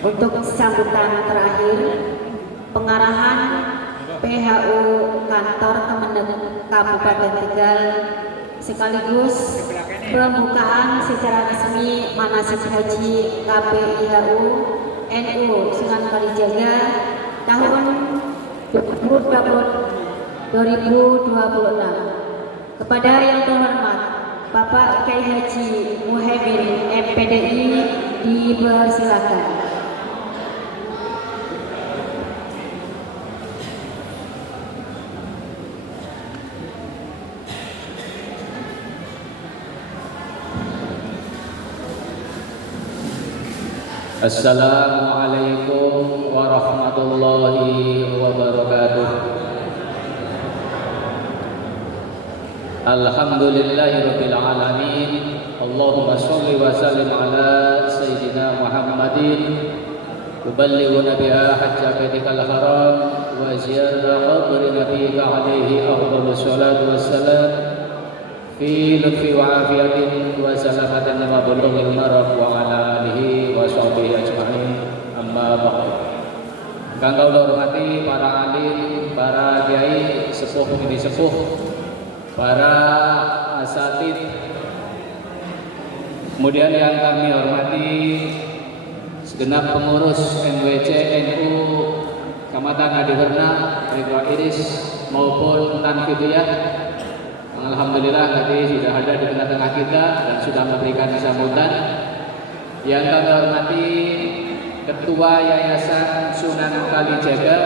Untuk sambutan terakhir, pengarahan PHU Kantor Kemendag Kabupaten Tegal sekaligus pembukaan secara resmi manasik haji KPIHU NU Sunan Kalijaga tahun 2026. Kepada yang terhormat Bapak Kiai Haji Muhaimin MPDI dipersilakan. Assalamualaikum warahmatullahi wabarakatuh. Alhamdulillahirabbil alamin. Allahumma shalli wa sallim ala sayyidina Muhammadin tuballighuna biha hajja baitikal haram wa ziyarata qabri nabiyyika alaihi afdhalus salatu wassalam fi lutfi wa afiyatin wa salamatin wa bulughil marab wa ala alihi wa sahbihi ajma'in. Amma ba'd. Kang kula hormati para alim, para kiai sepuh ini sepuh, para asatid, kemudian yang kami hormati segenap pengurus MWC NU Kecamatan Adiwerna, Ridwa Iris maupun Tanfidiyah. Alhamdulillah tadi sudah ada di tengah-tengah kita dan sudah memberikan sambutan. Yang kami hormati Ketua Yayasan Sunan Kalijaga,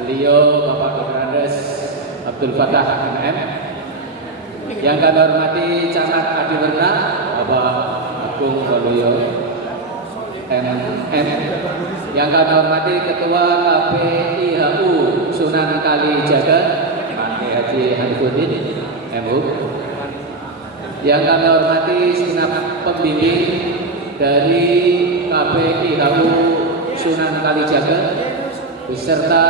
beliau Bapak Dr. Andes Abdul Fattah MM. Yang kami hormati Camat Adiwerna, Bapak Agung Waluyo MM. Yang kami hormati Ketua KPIHU Sunan Kalijaga, Pak Haji Hanifuddin MU. Yang kami hormati segenap pembimbing dari KPIHU Sunan Kalijaga beserta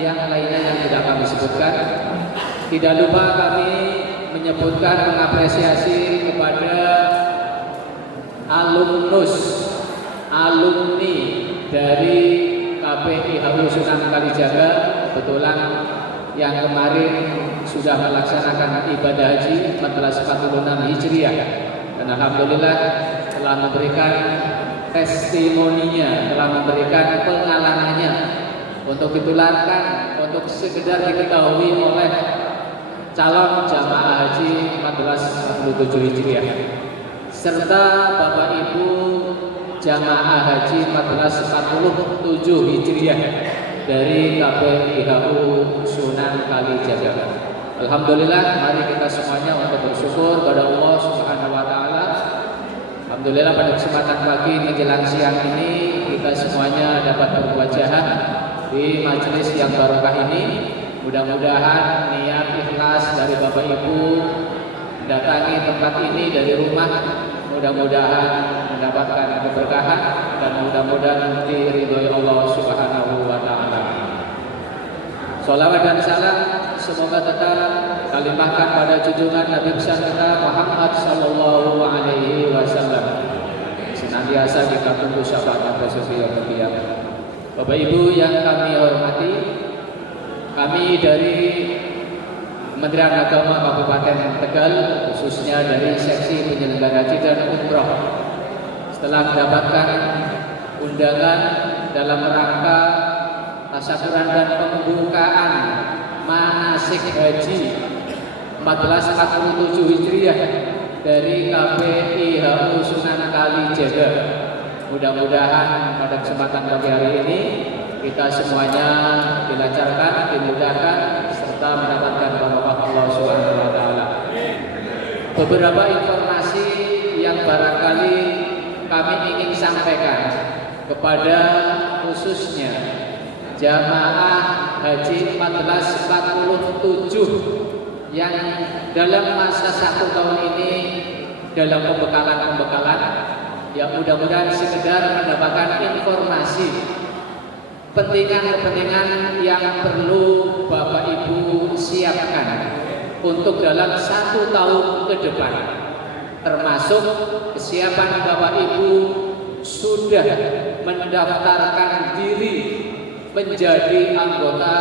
yang lainnya yang tidak kami sebutkan. Tidak lupa kami menyebutkan mengapresiasi kepada alumni dari KPIHU Sunan Kalijaga. Kebetulan yang kemarin sudah melaksanakan ibadah haji 1446 Hijriah dan alhamdulillah telah memberikan testimoninya, telah memberikan pengalamannya untuk ditularkan, untuk sekedar diketahui oleh calon jamaah haji 1447 Hijriah serta Bapak Ibu jamaah haji 1447 Hijriah dari KPIHU Sunan Kalijaga. Alhamdulillah, mari kita semuanya untuk bersyukur pada Allah Subhanahu wa taala. Alhamdulillah pada kesempatan pagi menjelang siang ini kita semuanya dapat berwajahan di majelis yang barokah ini. Mudah-mudahan niat ikhlas dari Bapak Ibu mendatangi tempat ini dari rumah, mudah-mudahan mendapatkan keberkahan dan mudah-mudahan diridhoi Allah Subhanahu wa taala. Sholawat dan salam semoga tetap kalimatkan pada junjungan Nabi besar kita Muhammad sallallahu alaihi wasallam. Senantiasa kita tunggu syafaat Rasul yaumil qiyamah. Bapak Ibu yang kami hormati, kami dari Kementerian Agama Kabupaten Tegal, khususnya dari Seksi Penyelenggara Haji dan Umroh, setelah mendapatkan undangan dalam rangka tasyakuran dan pembukaan manasik haji 1447 Hijriah dari KPIHU Sunan Kalijaga. Mudah-mudahan pada kesempatan pagi hari ini kita semuanya dilancarkan, dimudahkan serta mendapatkan barokah Allah Subhanahu wa taala. Beberapa informasi yang barangkali kami ingin sampaikan kepada khususnya jamaah haji 1447 yang dalam masa 1 tahun ini dalam pembekalan yang mudah-mudahan sekedar mendapatkan informasi kepentingan yang perlu Bapak Ibu siapkan untuk dalam 1 tahun ke depan, termasuk kesiapan Bapak Ibu sudah mendaftarkan diri menjadi anggota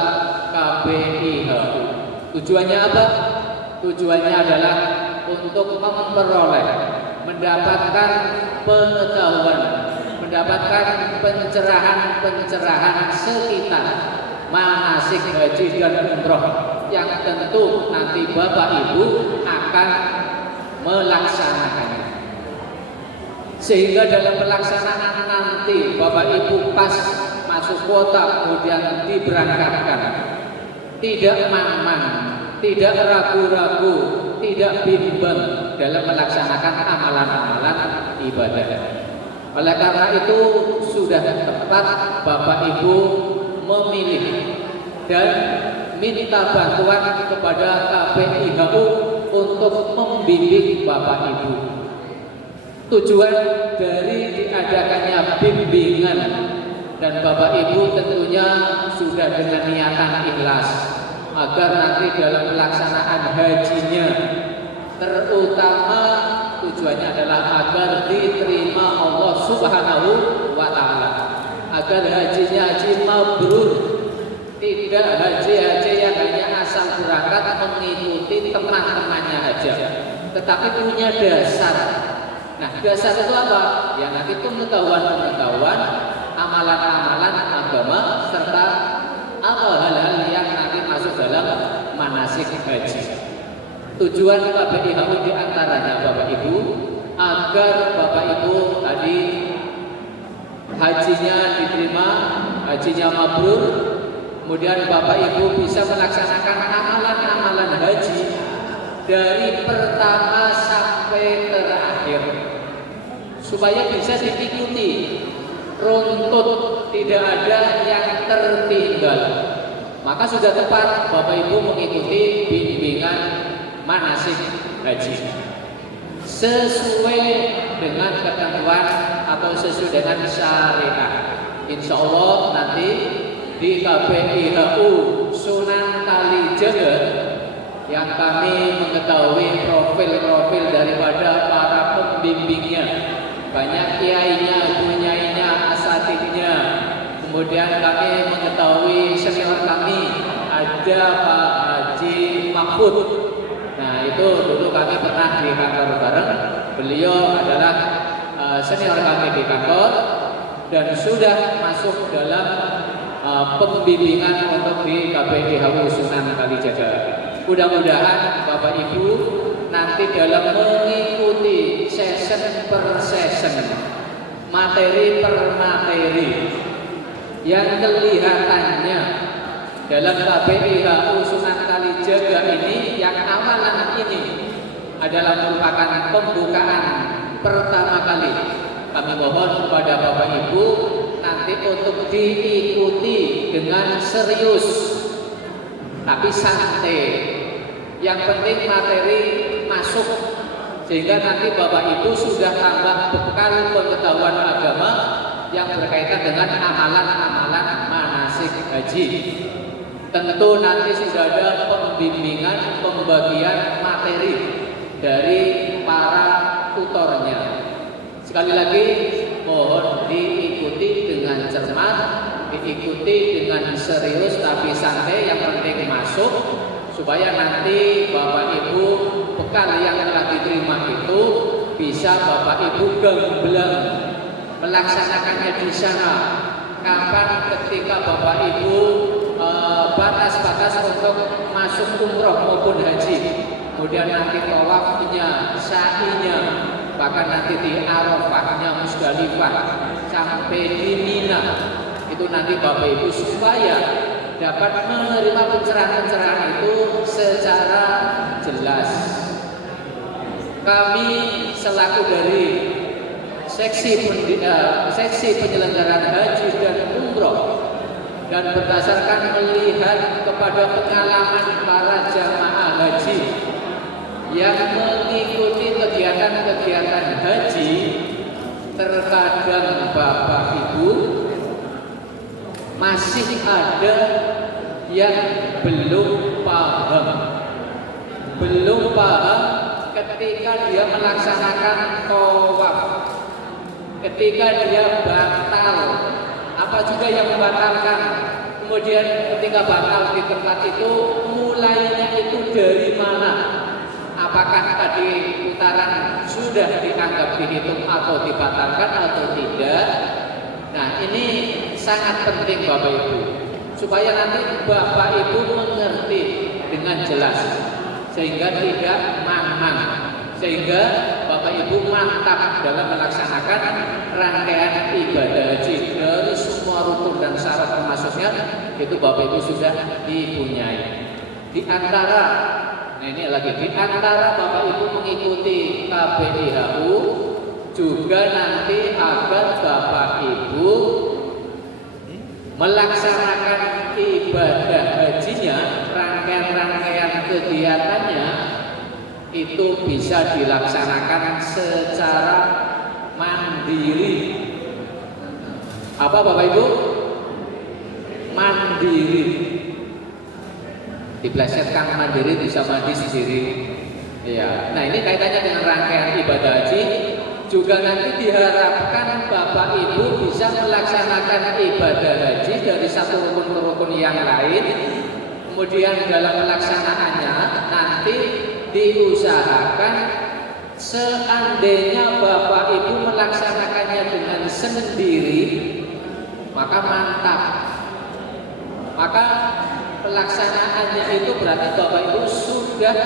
KBIHU. Tujuannya apa? Tujuannya adalah untuk memperoleh, mendapatkan pengetahuan, mendapatkan pencerahan sekitar manasik haji dan umroh yang tentu nanti Bapak Ibu akan melaksanakannya. Sehingga dalam pelaksanaan nanti Bapak Ibu pas masuk kuota kemudian diberangkatkan, tidak mang-mang, tidak ragu-ragu, tidak bimbang dalam melaksanakan amalan-amalan ibadah. Oleh karena itu sudah tepat Bapak Ibu memilih dan minta bantuan kepada KBIHU untuk membimbing Bapak Ibu. Tujuan dari diadakannya bimbingan dan Bapak Ibu tentunya sudah dengan niatan ikhlas agar nanti dalam pelaksanaan hajinya, terutama tujuannya adalah agar diterima Allah Subhanahu wa Ta'ala, agar hajinya haji mabrur, tidak haji yang hanya asal berangkat mengikuti teman-temannya aja, tetapi punya dasar. Nah, dasar itu apa? Ya nanti pengetahuan, amalan-amalan agama serta apa hal-hal yang nanti masuk dalam manasik haji. Tujuan KBIHU diantaranya Bapak Ibu agar Bapak Ibu tadi hajinya diterima, hajinya mabrur, kemudian Bapak Ibu bisa melaksanakan amalan-amalan haji dari pertama sampai terakhir supaya bisa diikuti runtut, tidak ada yang tertinggal. Maka sudah tepat Bapak Ibu mengikuti bimbingan manasik haji sesuai dengan ketentuan atau sesuai dengan syariat. Insya Allah nanti di KBIHU Sunan Kalijaga yang kami mengetahui profil-profil daripada para pembimbingnya, banyak kiainya, bunyainya, asatidnya. Kemudian kami mengetahui senior kami ada Pak Haji Mahfud. Nah itu dulu kami pernah di kantor bareng. Beliau adalah senior kami di kantor dan sudah masuk dalam pembimbingan untuk di KBIHU Sunan Kalijaga. Mudah-mudahan Bapak Ibu nanti dalam mengikuti session per session, materi per materi yang kelihatannya dalam KBIHU Sunan Kalijaga ini yang amalan ini adalah merupakan pembukaan pertama kali. Kami mohon kepada Bapak Ibu nanti untuk diikuti dengan serius tapi santai. Yang penting materi masuk sehingga nanti Bapak Ibu sudah tambah bekal pengetahuan agama yang berkaitan dengan amalan-amalan manasik haji. Tentu nanti sudah ada pembimbingan, pembagian materi dari para tutornya. Sekali lagi mohon diikuti dengan cermat, diikuti dengan serius tapi santai, yang penting masuk supaya nanti Bapak Ibu bekal yang telah diterima itu bisa Bapak Ibu gamblang melaksanakannya di sana. Kapan ketika Bapak Ibu batas-batas untuk masuk umroh maupun haji, kemudian nanti tawafnya, sa'inya, bahkan nanti di Arafahnya, Musdalifah sampai di Mina, itu nanti Bapak Ibu supaya dapat menerima pencerahan-pencerahan itu secara jelas. Kami selaku dari seksi penyelenggaraan haji dan umroh dan berdasarkan melihat kepada pengalaman para jamaah haji yang mengikuti kegiatan-kegiatan haji, terkadang Bapak Ibu masih ada yang belum paham ketika dia melaksanakan tawaf. ketika dia batal, apa juga yang membatalkan. Kemudian ketika batal di tempat itu, mulainya itu dari mana? Apakah tadi putaran sudah dianggap dihitung atau dibatalkan atau tidak? Nah, ini sangat penting Bapak Ibu, supaya nanti Bapak Ibu mengerti dengan jelas, sehingga tidak mang-mang, sehingga Bapak Ibu mantap dalam melaksanakan rangkaian ibadah haji dari semua rukun dan syarat termasuknya itu Bapak Ibu sudah dipunyai. Di antara, nah ini lagi, di antara Bapak Ibu mengikuti KBIHU juga nanti agar Bapak Ibu melaksanakan ibadah hajinya, rangkaian-rangkaian kegiatannya itu bisa dilaksanakan secara mandiri. Apa Bapak Ibu? Mandiri. Diplesetkan mandiri bisa mandi sendiri. Ya. Nah, ini kaitannya dengan rangkaian ibadah haji. Juga nanti diharapkan Bapak Ibu bisa melaksanakan ibadah haji dari satu rukun ke rukun yang lain. Kemudian dalam pelaksanaannya nanti diusahakan seandainya Bapak Ibu melaksanakannya dengan sendiri, maka mantap. Maka pelaksanaannya itu berarti Bapak Ibu sudah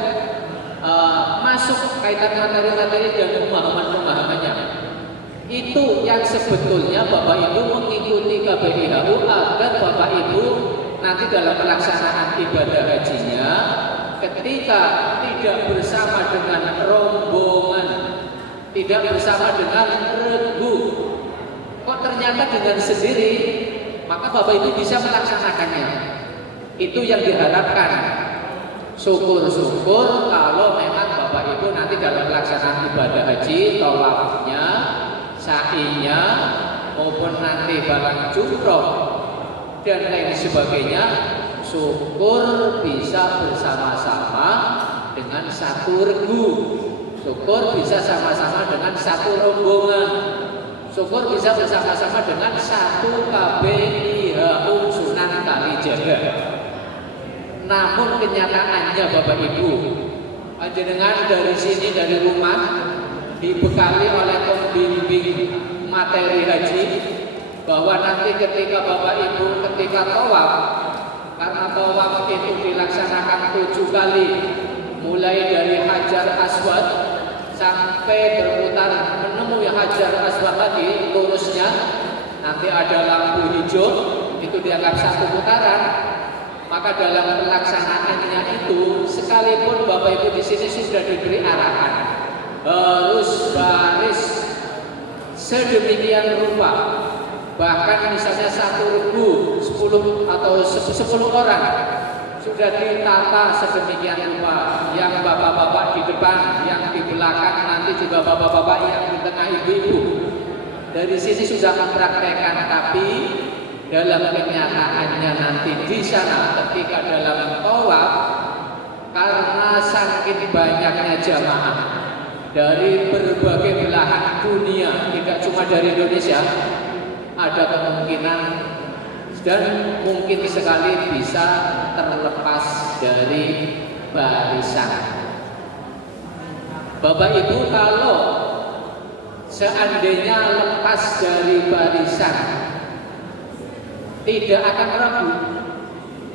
masuk kaitan materi-materi dan pemahaman-pemahamannya. Itu yang sebetulnya Bapak Ibu mengikuti KBIHU agar Bapak Ibu nanti dalam pelaksanaan ibadah hajinya ketika tidak bersama dengan rombongan, tidak bersama dengan regu, kok ternyata dengan sendiri, maka Bapak Ibu bisa melaksanakannya. Itu yang diharapkan. Syukur-syukur kalau memang Bapak Ibu nanti dalam pelaksanaan ibadah haji, tawafnya, sa'inya, maupun nanti barang jumroh dan lain sebagainya, syukur bisa bersama-sama dengan satu regu, syukur bisa sama-sama dengan satu rombongan, syukur bisa bersama-sama dengan satu KBIHU Sunan Kalijaga. Namun kenyataannya Bapak Ibu, panjenengan dari sini, dari rumah, dibekali oleh pembimbing materi haji, bahwa nanti ketika Bapak Ibu ketika tawaf, karena tawaf itu dilaksanakan 7 kali, mulai dari Hajar Aswad sampai berputar menemui Hajar Aswad lagi lurusnya, nanti ada lampu hijau, itu dianggap satu putaran. Maka dalam pelaksanaannya itu, sekalipun Bapak Ibu di sini sudah diberi arahan harus baris sedemikian rupa, bahkan misalnya satu regu 10 atau 10 orang sudah ditata sedemikian rupa, yang bapak-bapak di depan, yang di belakang, nanti juga bapak-bapak yang di tengah, ibu-ibu dari sini sudah mempraktekkan. Tapi dalam kenyataannya nanti di sana ketika dalam tawaf, karena saking banyaknya jamaah dari berbagai belahan dunia, tidak cuma dari Indonesia, ada kemungkinan dan mungkin sekali bisa terlepas dari barisan. Bapak Ibu, kalau seandainya lepas dari barisan, tidak akan ragu,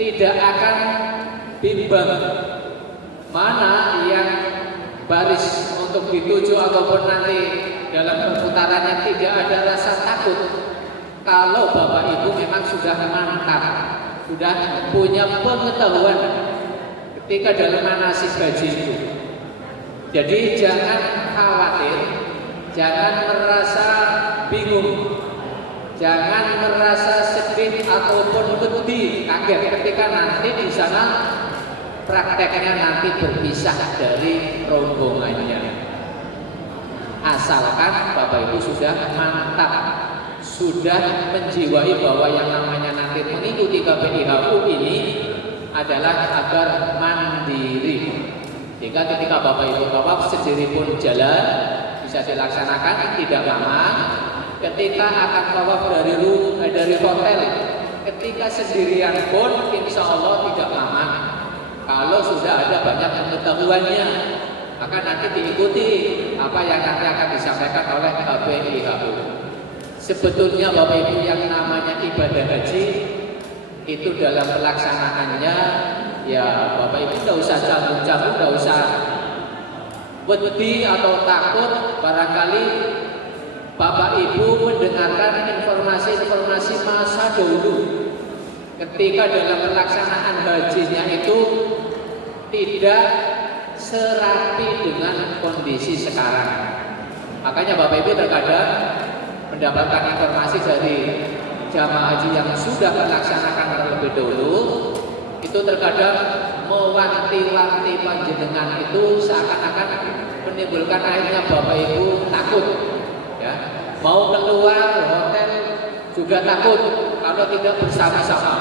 tidak akan bimbang mana yang baris untuk dituju ataupun nanti dalam perputarannya tidak ada rasa takut. Kalau Bapak Ibu memang sudah mantap, sudah punya pengetahuan ketika dalam manasik haji itu. Jadi jangan khawatir, jangan merasa bingung, jangan merasa sedih ataupun pedih, kaget ketika nanti di sana prakteknya nanti berpisah dari rombongannya. Asalkan Bapak Ibu sudah mantap, sudah menjiwai bahwa yang namanya nanti mengikuti KBIHU ini adalah agar mandiri. Sehingga ketika Bapak Ibu tawaf sendiri pun jalan bisa dilaksanakan, tidak lama. ketika akan tawaf dari hotel, ketika sendirian pun insya Allah tidak aman. Kalau sudah ada banyak pengetahuannya, maka nanti diikuti apa yang nanti akan disampaikan oleh KBIHU. Sebetulnya Bapak Ibu, yang namanya ibadah haji itu dalam pelaksanaannya ya Bapak Ibu tidak usah canggung-canggung, tidak usah wedi atau takut. Barangkali Bapak Ibu mendengarkan informasi-informasi masa dulu ketika dalam pelaksanaan hajinya itu tidak serapi dengan kondisi sekarang. Makanya Bapak Ibu terkadang mendapatkan informasi dari jamaah haji yang sudah melaksanakan terlebih dahulu, itu terkadang mewanti-wanti panjenengan itu seakan-akan menimbulkan akhirnya Bapak Ibu takut, ya, mau keluar hotel juga takut kalau tidak bersama-sama.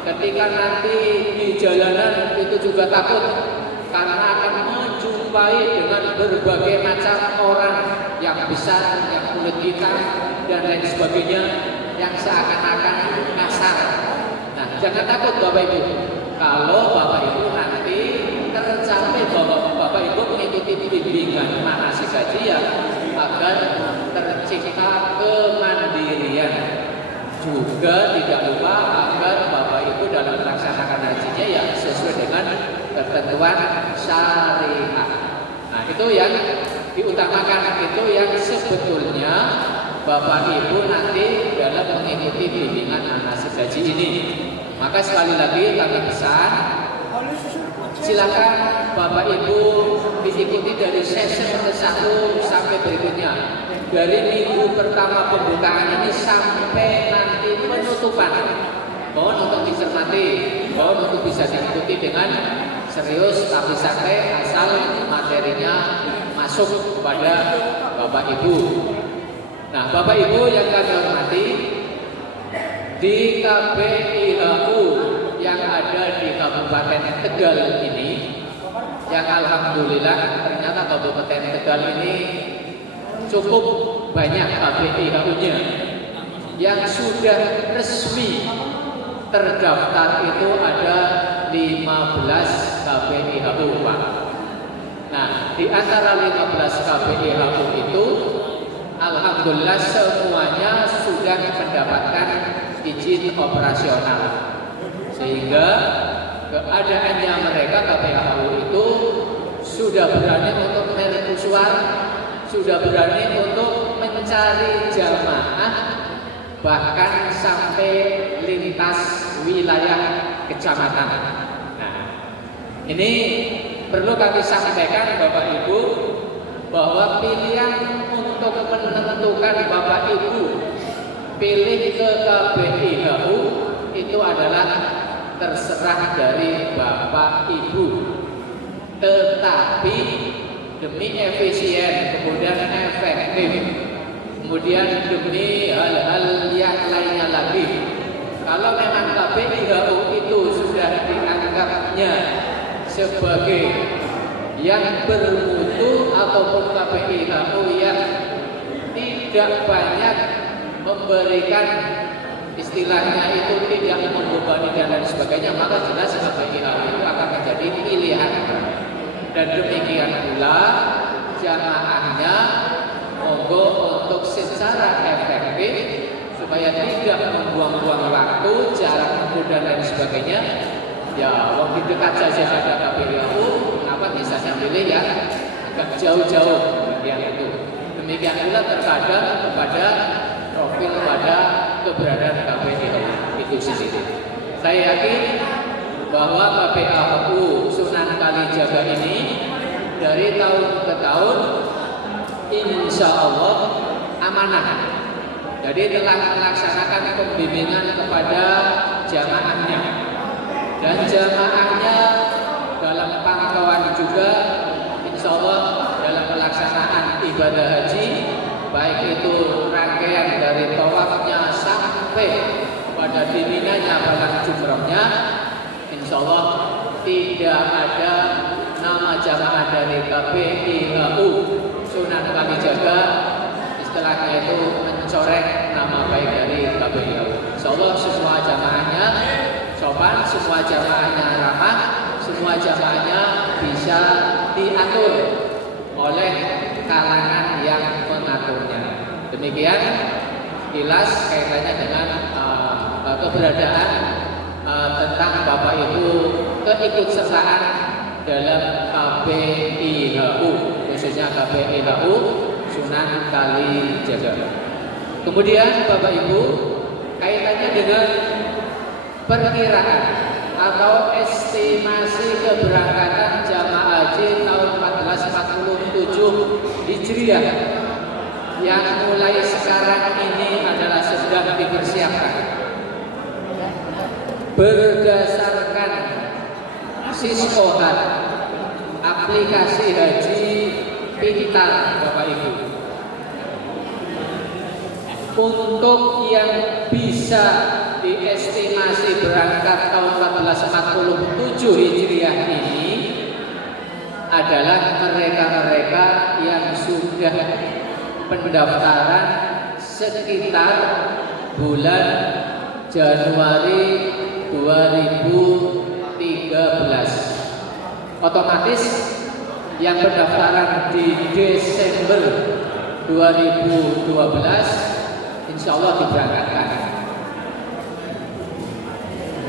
Ketika nanti di jalanan itu juga takut karena akan menjumpai dengan berbagai macam orang yang besar, yang kulit hitam dan lain sebagainya, yang seakan-akan kasar. Nah, jangan takut Bapak Ibu. Kalau Bapak Ibu nanti tercapai bahwa Bapak Ibu mengikuti bimbingan manasik haji ya, agar tercipta kemandirian. Juga tidak lupa agar Bapak Ibu dalam melaksanakan hajinya ya sesuai dengan ketentuan syariah. Nah, itu yang diutamakan, itu yang sebetulnya Bapak Ibu nanti dalam mengikuti bimbingan manasik haji ini. Maka sekali lagi kami pesan, silakan Bapak Ibu diikuti dari sesi ke-1 sampai berikutnya. Dari minggu pertama pembukaan ini sampai nanti penutupan. Mohon untuk dicermati, mohon untuk bisa diikuti dengan serius tapi santai, asal materinya masuk kepada Bapak Ibu. Nah, Bapak Ibu yang kami hormati, di KBIHU yang ada di Kabupaten Tegal ini, yang alhamdulillah ternyata Kabupaten Tegal ini cukup banyak KBIHU-nya yang sudah resmi terdaftar itu ada 15 KBIHU, Pak. Nah, di antara 15 KBIHU itu alhamdulillah semuanya sudah mendapatkan izin operasional, sehingga keadaannya mereka KBIHU itu sudah berani untuk mercusuar, sudah berani untuk mencari jamaah bahkan sampai lintas wilayah kecamatan. Nah, ini perlu kami sampaikan Bapak Ibu bahwa pilihan untuk menentukan Bapak Ibu pilih ke KBIHU itu adalah terserah dari Bapak Ibu, tetapi demi efisien, kemudian efektif, kemudian demi hal-hal yang lainnya lagi, kalau memang KBIHU itu sudah dianggapnya sebagai yang bermutu ataupun KBIHU yang tidak banyak memberikan, istilahnya itu tidak membebani dan lain sebagainya, maka jelas KBIHU itu akan menjadi pilihan. Dan demikian pula jamaahnya monggo untuk secara efektif supaya tidak membuang-buang waktu, jarak tempuh dan lain sebagainya. Ya, waktu dekat saja ada KBIHU, kenapa misalnya pilih ya agak jauh-jauh bagian itu. Demikian pula terkadang kepada profil pada keberadaan KBIHU itu sendiri. Saya yakin bahwa KBIHU Sunan Kalijaga ini dari tahun ke tahun insya Allah amanah. Jadi telah melaksanakan pembimbingan kepada jamaahnya, dan jamaahnya dalam pantauan juga insya Allah dalam pelaksanaan ibadah haji, baik itu rangkaian dari tawafnya sampai pada diminanya bahkan jumrahnya, insya Allah tidak ada nama jamaah dari KBIHU Sunan Kalijaga istilahnya itu mencoreng nama baik dari KBRI. Insyaallah semua jamaahnya sopan, semua jamaahnya ramah, semua jamaahnya bisa diatur oleh kalangan yang mengaturnya. Demikian kilas kaitannya dengan keberadaan tentang Bapak Ibu keikutsertaan dalam KBIHU, khususnya KBIHU Sunan Kalijaga. Kemudian Bapak Ibu, kaitannya dengan perkiraan atau estimasi keberangkatan jamaah haji tahun 1447 Hijriah yang mulai sekarang ini adalah sedang dipersiapkan berdasarkan Siskohat aplikasi haji pintar Bapak Ibu. Untuk yang bisa diestimasi berangkat tahun 1447 Hijriah ini adalah mereka-mereka yang sudah pendaftaran sekitar bulan Januari 2013. Otomatis yang pendaftaran di Desember 2012 insya Allah diberangkatkan.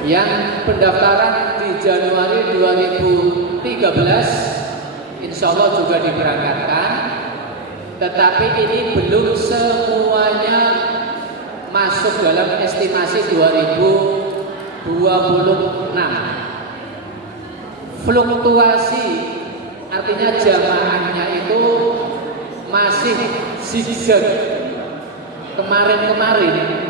Yang pendaftaran di Januari 2013 insya Allah juga diberangkatkan. Tetapi ini belum semuanya masuk dalam estimasi 2026. Fluktuasi artinya jamaahnya itu masih zigzag. Kemarin-kemarin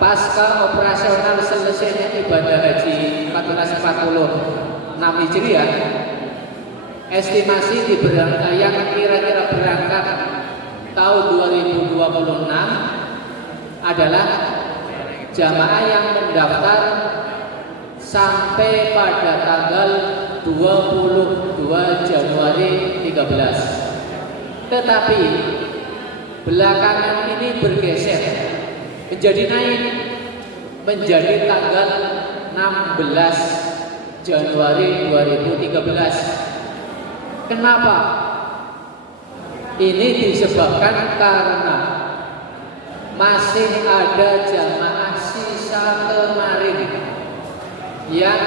pasca operasional selesainya ibadah haji 1446 Hijriah, estimasi yang kira-kira berangkat tahun 2026 adalah jamaah yang mendaftar sampai pada tanggal 22 Januari 13. Tetapi belakangan ini bergeser menjadi naik menjadi tanggal 16 Januari 2013. Kenapa? Ini disebabkan karena masih ada jamaah sisa kemarin yang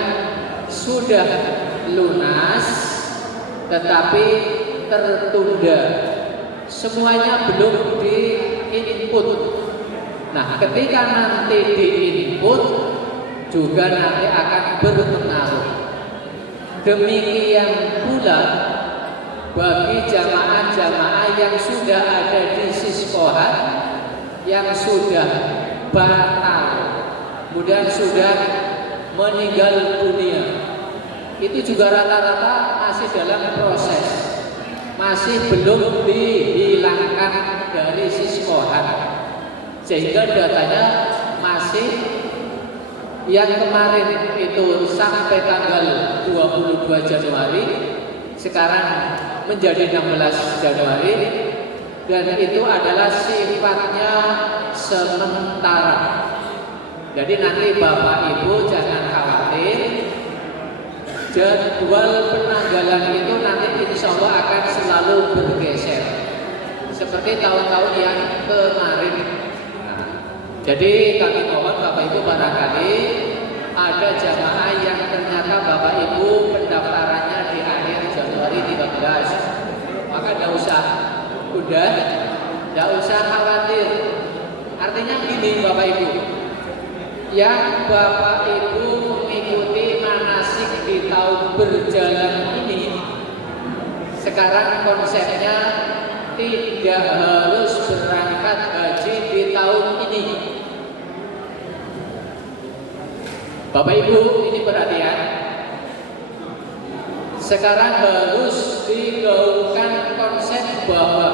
sudah lunas tetapi tertunda. Semuanya belum di-input. Nah, ketika nanti di-input juga nanti akan berpengaruh. Demikian pula bagi jamaah-jamaah yang sudah ada di Siskohat, yang sudah batal, kemudian sudah meninggal dunia, itu juga rata-rata masih dalam proses, masih belum dihilangkan dari Siskohat, sehingga datanya masih yang kemarin itu sampai tanggal 22 Januari, sekarang menjadi 16 Januari, dan itu adalah sifatnya sementara. Jadi nanti Bapak Ibu jangan khawatir, jadwal penanggalan itu nanti insya Allah akan selalu bergeser seperti tahun-tahun yang kemarin. Nah, jadi kami mohon Bapak Ibu barangkali ada jamaah yang ternyata Bapak Ibu pendaftarannya di akhir Januari 13, maka tidak usah khawatir. Artinya gini Bapak Ibu, yang Bapak Ibu mengikuti manasik di tahun berjalan ini, sekarang konsepnya tidak harus berangkat haji di tahun ini. Bapak Ibu ini perhatian, sekarang harus digaungkan konsep bahwa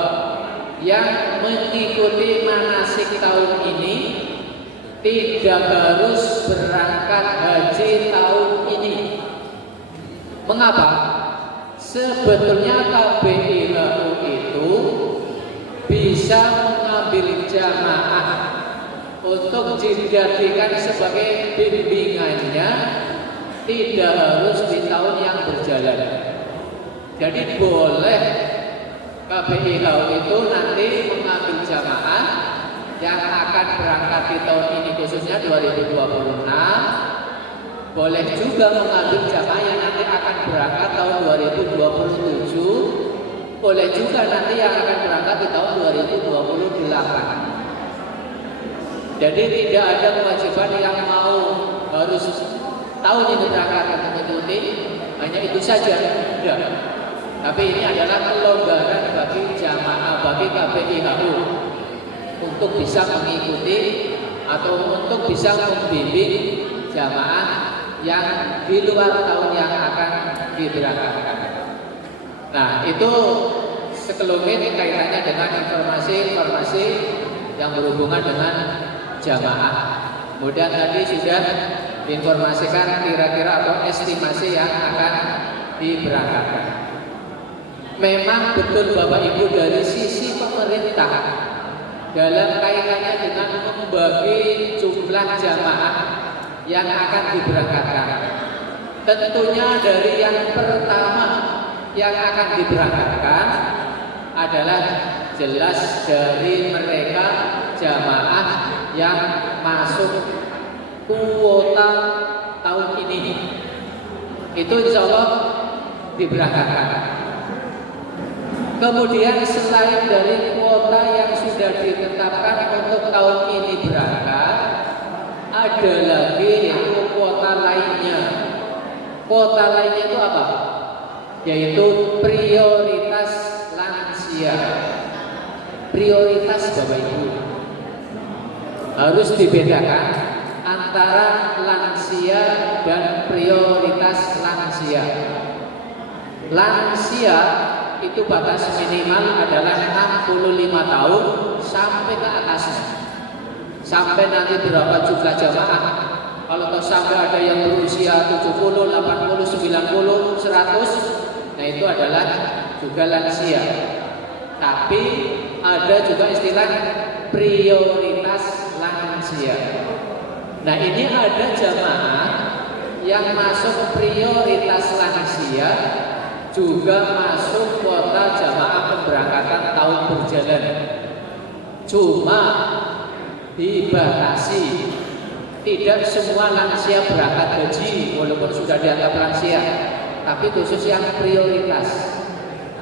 yang mengikuti manasik tahun ini tidak harus berangkat haji tahun ini. Mengapa? Sebetulnya KBIHU itu bisa mengambil jamaah untuk dijadikan sebagai bimbingannya tidak harus di tahun yang berjalan. Jadi boleh KBIHU itu nanti mengambil jamaah yang akan berangkat di tahun ini khususnya 2026. Boleh juga mengambil jamaah yang nanti akan berangkat tahun 2027. Boleh juga nanti yang akan berangkat di tahun 2028. Jadi tidak ada kewajiban yang mau harus tahun ini berangkat untuk mengikuti, hanya itu saja. Tidak. Tapi ini adalah kelonggaran bagi jamaah, bagi KBIHU untuk bisa mengikuti atau untuk bisa membimbing jamaah yang di luar tahun yang akan diberangkatkan. Nah, itu sekelumit kaitannya dengan informasi-informasi yang berhubungan dengan jamaah. Kemudian tadi sudah diinformasikan kira-kira atau estimasi yang akan diberangkatkan. Memang betul Bapak Ibu, dari sisi pemerintah dalam kaitannya dengan membagi jumlah jamaah yang akan diberangkatkan, tentunya dari yang pertama yang akan diberangkatkan adalah jelas dari mereka jamaah yang masuk kuota tahun ini. Itu insya Allah diberangkatkan. Kemudian selain dari kuota yang sudah ditetapkan untuk tahun ini berangkat, ada lagi yaitu kuota lainnya. Kuota lainnya itu apa? Yaitu prioritas lansia. Prioritas Bapak Ibu harus dibedakan antara lansia dan prioritas lansia. Lansia itu batas minimal adalah 65 tahun sampai ke atasnya. Sampai nanti berapa jumlah jamaah? Kalau sampai ada yang berusia 70, 80, 90, 100, nah itu adalah juga lansia. Tapi ada juga istilah prioritas lansia. Nah, ini ada jamaah yang masuk prioritas lansia juga masuk kuota jamaah pemberangkatan tahun berjalan. Cuma dibatasi, tidak semua lansia berangkat haji walaupun sudah dianggap lansia, tapi khusus yang prioritas.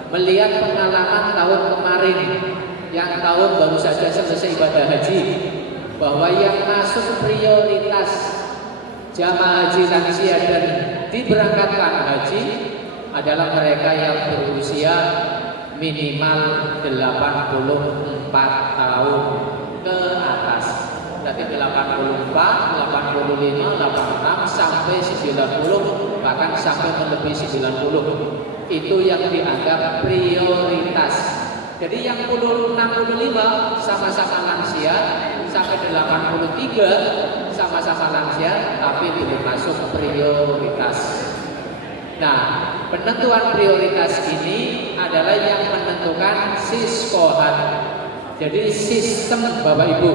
Melihat pengalaman tahun kemarin, yang tahun baru saja selesai ibadah haji, bahwa yang masuk prioritas jamaah haji lansia dan diberangkatkan haji adalah mereka yang berusia minimal 84 tahun ke atas. Jadi 84, 85, 86 sampai 90, bahkan sampai melebihi 90. Itu yang dianggap prioritas. Jadi yang 65 sama-sama lansia, sampai 83 sama-sama lansia, tapi belum masuk prioritas. Nah, penentuan prioritas ini adalah yang menentukan Siskohat. Jadi sistem Bapak Ibu,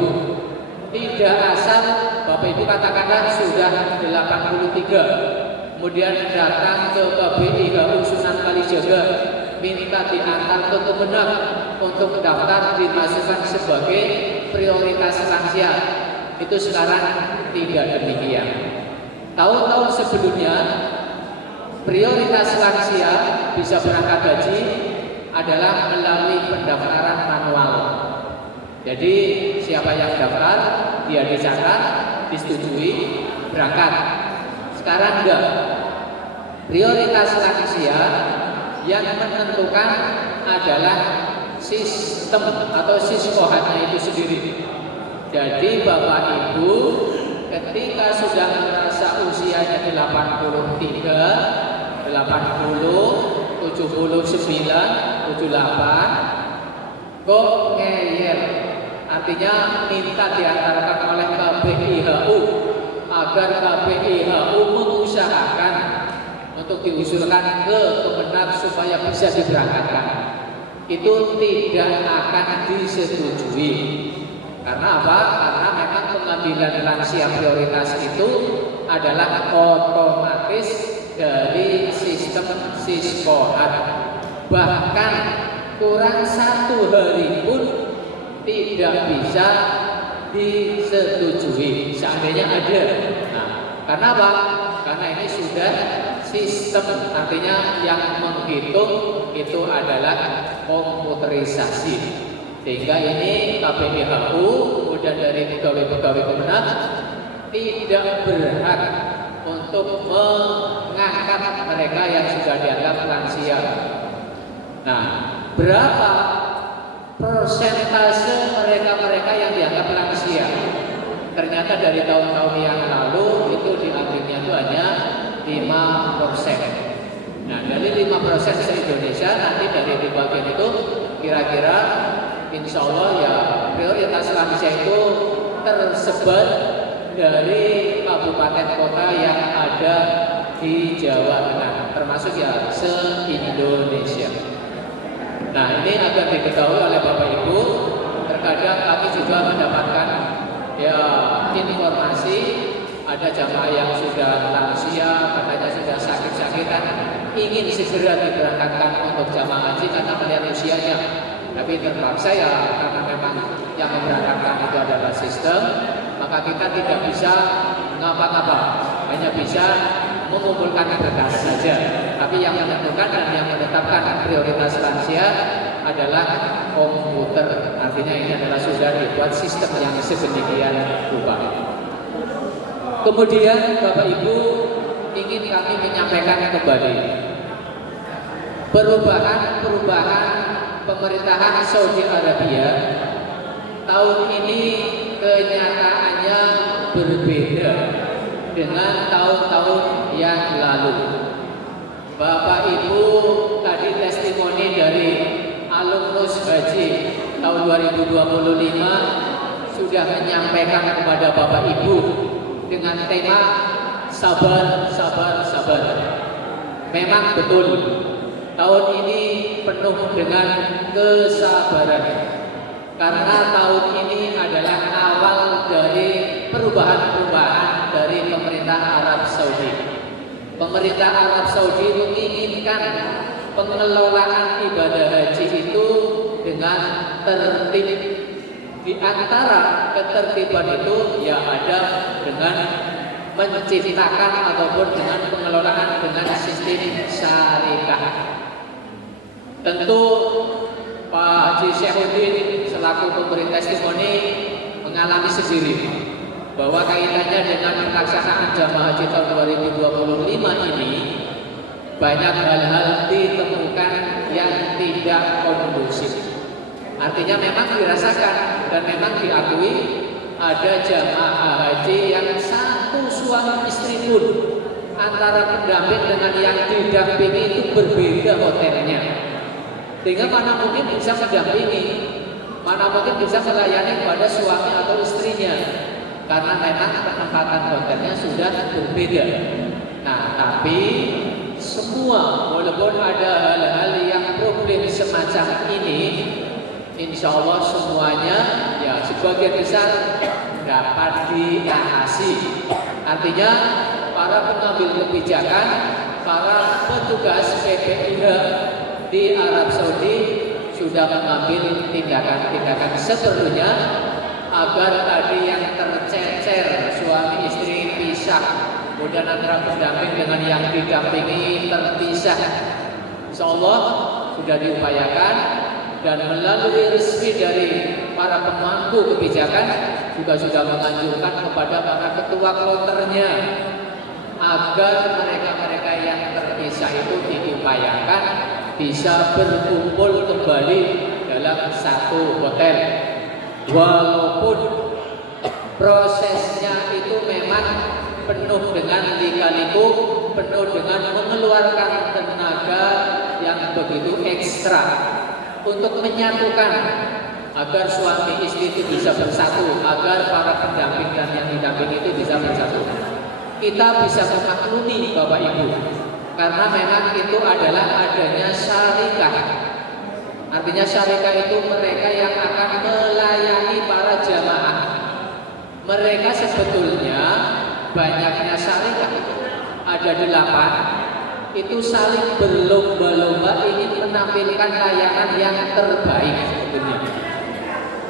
tidak asal Bapak Ibu katakanlah sudah 83, kemudian datang ke KBIHU Sunan Kalijaga, minta diantar ke Kemenak untuk daftar dimasukkan sebagai prioritas lansia. Itu sekarang tidak demikian. Tahun-tahun sebelumnya prioritas lansia bisa berangkat haji adalah melalui pendaftaran manual. Jadi siapa yang daftar, dia dicatat, disetujui, berangkat. Sekarang enggak. Prioritas lansia yang menentukan adalah sistem atau siskohatnya itu sendiri. Jadi Bapak Ibu ketika sudah merasa usianya 83, 80, 79, 78, kok ngeyel, artinya minta diantarkan oleh KBIHU agar KBIHU mengusahakan untuk diusulkan ke Kemenak supaya bisa diberangkatkan. Itu tidak akan disetujui. Karena apa? Karena memang pengambilan lansia prioritas itu adalah otomatis dari sistem Siskohat. Bahkan kurang 1 hari pun tidak bisa disetujui seandainya ada. Nah, karena apa? Karena ini sudah sistem, artinya yang menghitung itu adalah komputerisasi. Sehingga ini KPIHU kemudian dari pegawai-pegawai Kemenak tidak berhak untuk mengangkat mereka yang sudah dianggap lansia. Nah, berapa persentase mereka-mereka yang dianggap lansia? Ternyata dari tahun-tahun yang lalu itu diambilnya itu hanya 5%. Nah, dari 5% se-Indonesia, nanti dari bagian itu kira-kira insya Allah ya prioritas lansia itu tersebar dari kabupaten kota yang ada di Jawa Tengah, termasuk ya se-Indonesia. Nah, ini agar diketahui oleh Bapak Ibu. Terkadang kami juga mendapatkan ya informasi ada jamaah yang sudah lansia, katanya sudah sakit-sakitan, ingin segera diberangkatkan untuk jamaah haji karena melihat usianya. Tapi terpaksa ya karena memang yang memberangkatkan itu adalah sistem, maka kita tidak bisa ngapa-ngapa, hanya bisa mengumpulkan berkas saja. Tapi yang menentukan dan yang menetapkan prioritas lansia adalah komputer. Artinya ini adalah sudah dibuat sistem yang sedemikian rupa. Kemudian Bapak Ibu ingin kami menyampaikan kembali perubahan pemerintahan Saudi Arabia tahun ini kenyataannya berbeda dengan tahun-tahun yang lalu. Bapak Ibu tadi testimoni dari alumnus haji tahun 2025 sudah menyampaikan kepada Bapak Ibu dengan tema sabar, sabar, sabar. Memang betul tahun ini penuh dengan kesabaran karena tahun ini adalah awal dari perubahan-perubahan dari pemerintah Arab Saudi. Pemerintah Arab Saudi menginginkan pengelolaan ibadah haji itu dengan tertib. Di antara ketertiban itu ya ada dengan menciptakan ataupun dengan pengelolaan dengan sistem syariah. Tentu Pak Haji Syekhuddin selaku pemberi testimoni mengalami sendiri bahwa kaitannya dengan pelaksanaan jamaah haji tahun 2025 ini banyak hal-hal ditemukan yang tidak kondusif. Artinya memang dirasakan dan memang diakui ada jamaah haji yang satu suami istri pun antara pendamping dengan yang didampingi itu berbeda hotelnya. Sehingga mana mungkin bisa mendampingi, mana mungkin bisa melayani kepada suami atau istrinya, karena memang penempatan hotelnya sudah berbeda. Nah, tapi semua walaupun ada hal-hal yang problem semacam ini, insya Allah semuanya ya sebagian besar dapat diatasi. Artinya para pengambil kebijakan, para petugas PPIH di Arab Saudi sudah mengambil tindakan-tindakan seperlunya agar tadi yang tercecer suami istri pisah, kemudian antara pendamping dengan yang didampingi terpisah, insya Allah sudah diupayakan. Dan melalui resmi dari para pemangku kebijakan juga sudah menganjurkan kepada para ketua kloternya agar mereka-mereka yang terpisah itu diupayakan bisa berkumpul kembali dalam satu hotel. Walaupun prosesnya itu memang penuh dengan lika-liku, penuh dengan mengeluarkan tenaga yang begitu ekstra untuk menyatukan agar suami istri itu bisa bersatu, agar para pendamping dan yang didamping itu bisa bersatu. Kita bisa memaklumi Bapak Ibu, karena memang itu adalah adanya syarikat. Artinya syarikah itu mereka yang akan melayani para jamaah. Mereka sebetulnya banyaknya syarikah, ada 8, itu saling berlomba-lomba ingin menampilkan layanan yang terbaik sebetulnya.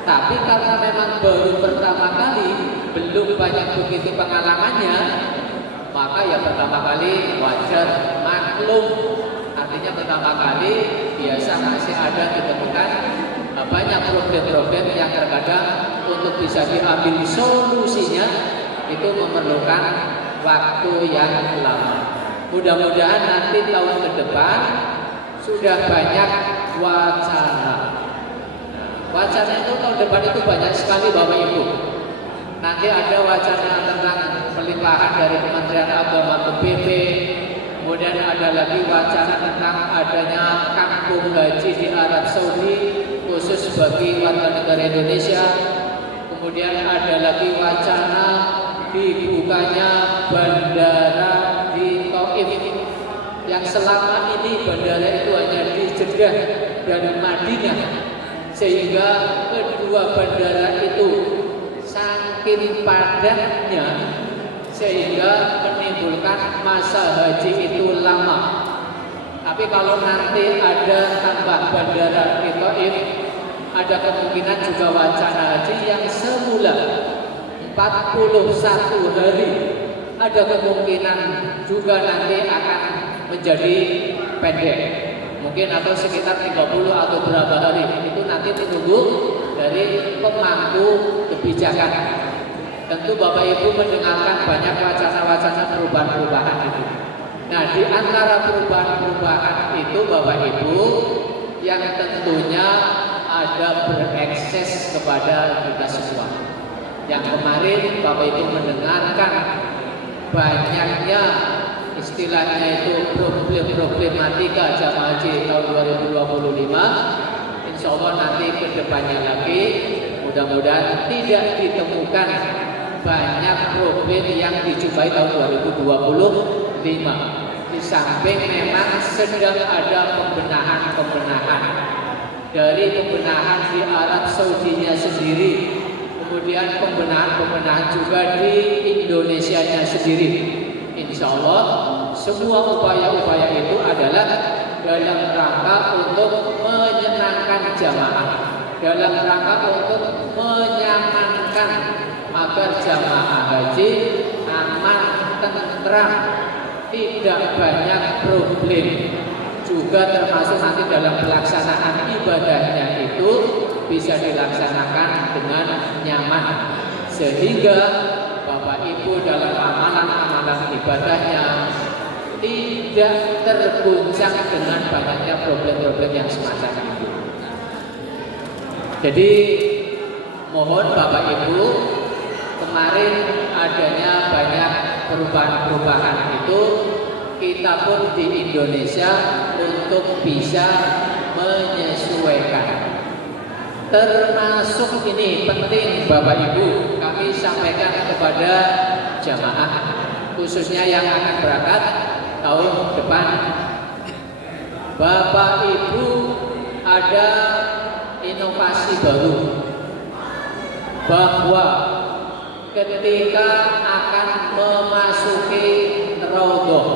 Tapi karena memang baru pertama kali, belum banyak begitu pengalamannya, maka ya pertama kali wajar, maklum. Artinya pertama kali biasa masih ada ditemukan banyak problem-problem yang terkadang untuk bisa diambil solusinya itu memerlukan waktu yang lama. Mudah-mudahan nanti tahun ke depan sudah banyak wacana. Wacana itu tahun depan itu banyak sekali Bapak Ibu. Nanti ada wacana tentang pelimpahan dari Kementerian Agama ke BP. Kemudian ada lagi wacana tentang adanya kampung haji di Arab Saudi khusus bagi warga negara Indonesia. Kemudian ada lagi wacana dibukanya bandara di Taif yang selama ini bandara itu hanya di Jeddah dan Madinah, sehingga kedua bandara itu saking padatnya sehingga menimbulkan masa haji itu lama. Tapi kalau nanti ada tambah bandara di Taif, ada kemungkinan juga wacana haji yang semula 41 hari, ada kemungkinan juga nanti akan menjadi pendek, mungkin atau sekitar 30 atau berapa hari. Itu nanti menunggu dari pemangku kebijakan. Tentu Bapak Ibu mendengarkan banyak wacana-wacana perubahan-perubahan itu. Nah, di antara perubahan-perubahan itu Bapak Ibu yang tentunya ada berekses kepada kita semua. Yang kemarin Bapak Ibu mendengarkan banyaknya istilahnya itu problematika jamaah haji tahun 2025. Insya Allah nanti kedepannya lagi mudah-mudahan tidak ditemukan banyak problem yang dijumpai tahun 2025. Di samping memang sedang ada pembenahan dari pembenahan di Arab Saudinya sendiri, kemudian pembenahan juga di Indonesianya sendiri. Insya Allah semua upaya-upaya itu adalah dalam rangka untuk menyenangkan jamaah, dalam rangka untuk menyamankan agar jamaah haji aman, tentram, tidak banyak problem. Juga termasuk nanti dalam pelaksanaan ibadahnya itu bisa dilaksanakan dengan nyaman, sehingga Bapak Ibu dalam amalan-amalan ibadahnya tidak terguncang dengan banyaknya problem-problem yang semacam itu. Jadi mohon Bapak Ibu, kemarin adanya banyak perubahan-perubahan itu, kita pun di Indonesia untuk bisa menyesuaikan. Termasuk ini penting Bapak Ibu kami sampaikan kepada jamaah khususnya yang akan berangkat tahun depan. Bapak Ibu, ada inovasi baru bahwa ketika akan memasuki Raudhah,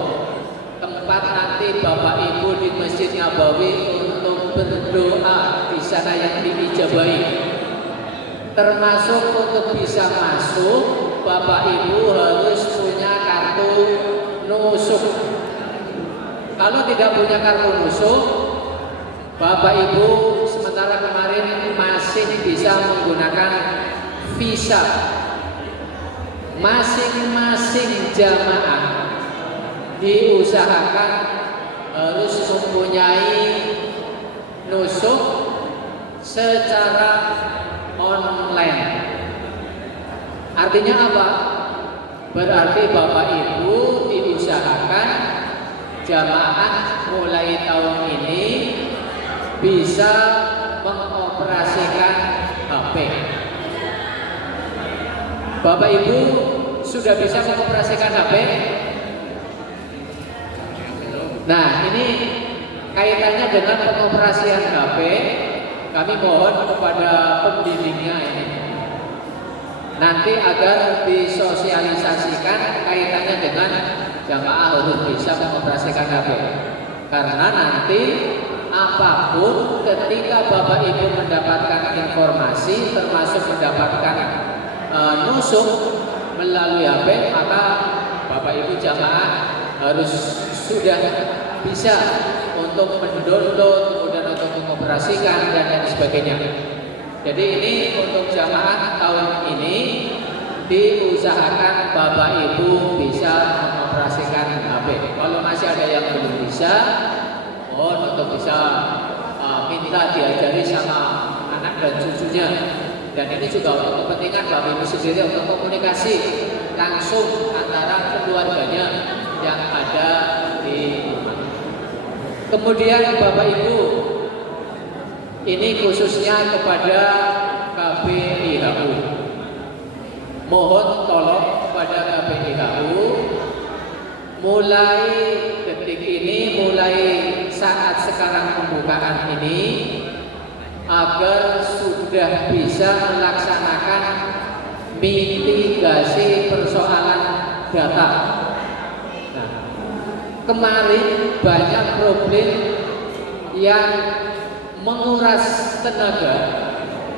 tempat nanti Bapak Ibu di Masjid Nabawi untuk berdoa di sana yang diijabahi, termasuk untuk bisa masuk Bapak Ibu harus punya kartu nusuk. Kalau tidak punya kartu nusuk, Bapak Ibu sementara kemarin masih bisa menggunakan visa. Masing-masing jamaah diusahakan harus mempunyai nusuk secara online. Artinya apa? Berarti Bapak Ibu diusahakan jamaah mulai tahun ini bisa mengoperasikan HP. Bapak Ibu sudah bisa mengoperasikan HP? Nah, ini kaitannya dengan pengoperasian HP, kami mohon kepada pembimbingnya ini nanti agar disosialisasikan kaitannya dengan jamaah harus bisa mengoperasikan HP. Karena nanti apapun ketika Bapak Ibu mendapatkan informasi termasuk mendapatkan nusuk melalui HP, maka Bapak Ibu jamaah harus sudah bisa untuk mendownload, kemudian untuk mengoperasikan dan lain sebagainya. Jadi ini untuk jamaah tahun ini diusahakan Bapak Ibu bisa mengoperasikan HP. Kalau masih ada yang belum bisa, mohon untuk bisa minta diajari sama anak dan cucunya. Dan ini juga untuk kepentingan Bapak Ibu sendiri untuk komunikasi langsung antara keluarganya yang ada di rumah. Kemudian Bapak Ibu, ini khususnya kepada KPIHU. Mohon tolong kepada KPIHU mulai detik ini, mulai saat sekarang pembukaan ini, agar sudah bisa melaksanakan mitigasi persoalan data. Nah, kemarin banyak problem yang menguras tenaga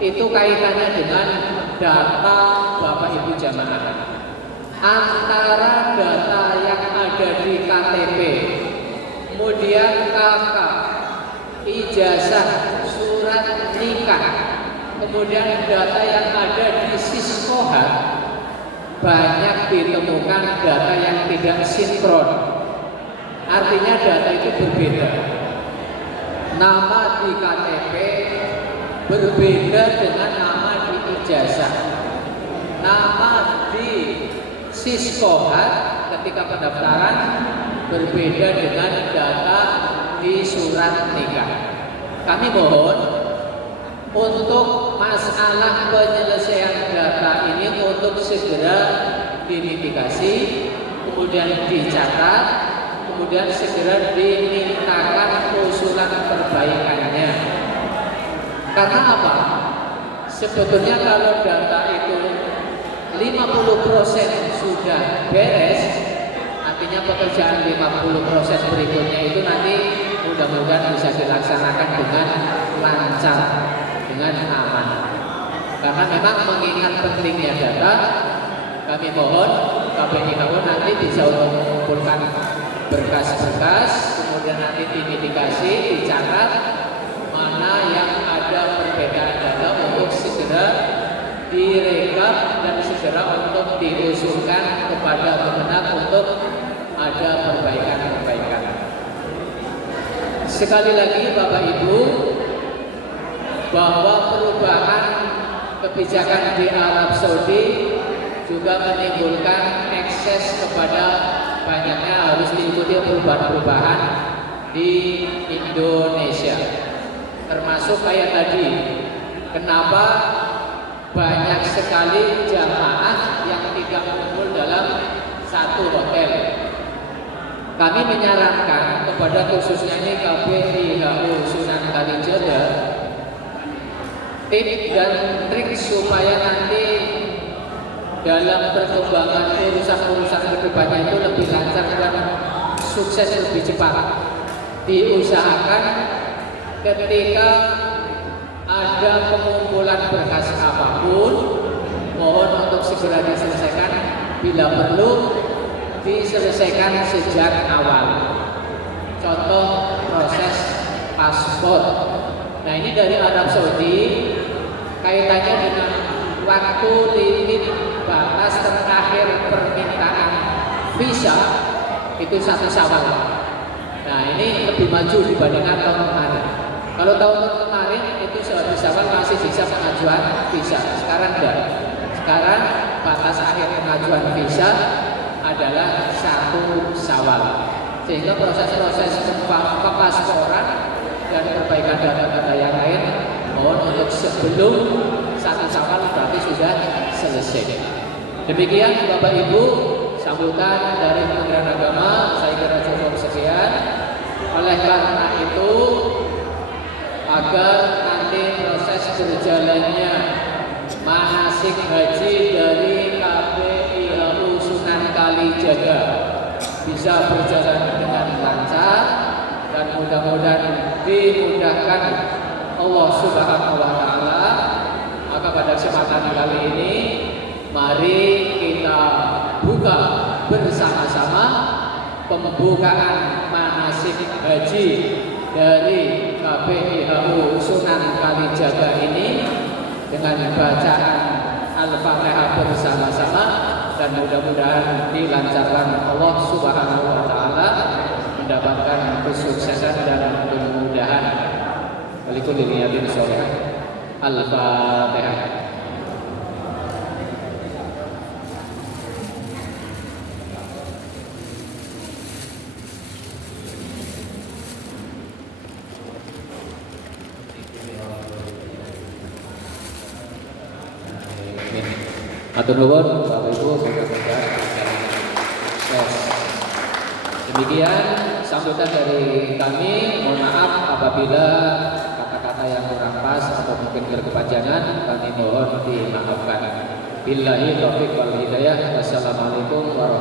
itu kaitannya dengan data Bapak Ibu jamaah. Antara data yang ada di KTP, kemudian KK, ijazah, surat nikah, kemudian data yang ada di Siskohat, banyak ditemukan data yang tidak sinkron. Artinya data itu berbeda. Nama di KTP berbeda dengan nama di ijazah. Nama di Siskohat ketika pendaftaran berbeda dengan data di surat nikah. Kami mohon untuk masalah penyelesaian data ini untuk segera dimitigasi, kemudian dicatat, kemudian segera dimintakan usulan perbaikannya. Karena apa? Sebetulnya kalau data itu 50% sudah beres, artinya pekerjaan 50% berikutnya itu nanti mudah-mudahan bisa dilaksanakan dengan lancar, dengan aman. Karena memang mengingat pentingnya data, kami mohon KPIHU nanti bisa mengumpulkan berkas-berkas, kemudian nanti dimitigasi, dicatat mana yang ada perbedaan data untuk segera direkap dan segera untuk diusulkan kepada Kemenak untuk ada perbaikan-perbaikan. Sekali lagi Bapak Ibu, bahwa perubahan kebijakan di Arab Saudi juga menimbulkan ekses kepada banyaknya harus diikuti perubahan-perubahan di Indonesia. Termasuk kayak tadi, kenapa banyak sekali jamaah yang tidak kumpul dalam satu hotel. Kami menyarankan kepada khususnya ini KPIHU Sunan Kalijaga, tips dan trik supaya nanti dalam perkembangan urusan-urusan kedepannya itu lebih lancar dan sukses lebih cepat. Diusahakan ketika ada pengumpulan berkas apapun, mohon untuk segera diselesaikan, bila perlu diselesaikan sejak awal. Contoh proses paspor. Nah ini dari Arab Saudi, kaitannya dengan waktu limit batas terakhir permintaan visa itu 1 Syawal. Nah ini lebih maju dibandingkan tahun kemarin. Kalau tahun kemarin itu 1 Syawal masih bisa pengajuan visa, sekarang enggak. Sekarang batas akhir pengajuan visa adalah 1 Syawal. Sehingga proses-proses kepasporan dan perbaikan data-data yang lain mohon untuk sebelum 1 Syawal berarti sudah selesai. Demikian Bapak Ibu sambutan dari Kementerian Agama, saya kira cukup sekian. Oleh karena itu, agar nanti proses berjalannya manasik haji dari KPIHU Sunan Kalijaga bisa berjalan dengan lancar dan mudah-mudahan dimudahkan Allah Subhanahu wa taala. Maka pada kesempatan kali ini mari kita buka bersama-sama pembukaan manasik haji dari KPIHU Sunan Kalijaga ini dengan bacaan Al-Fatihah bersama-sama, dan mudah-mudahan dilancarkan Allah Subhanahu wa taala, mendapatkan kesuksesan dan kemudahan. Walikul niyatin sholih. Al-Fatihah. Matur nuwun Bapak Ibu, mudah-mudahan sukses. Demikian sambutan dari kami. Mohon maaf apabila kata-kata yang kurang pas atau mungkin berkepanjangan, kami mohon dimaafkan. Billahi taufiq wal hidayah. Wassalamualaikum warahmatullahi wabarakatuh.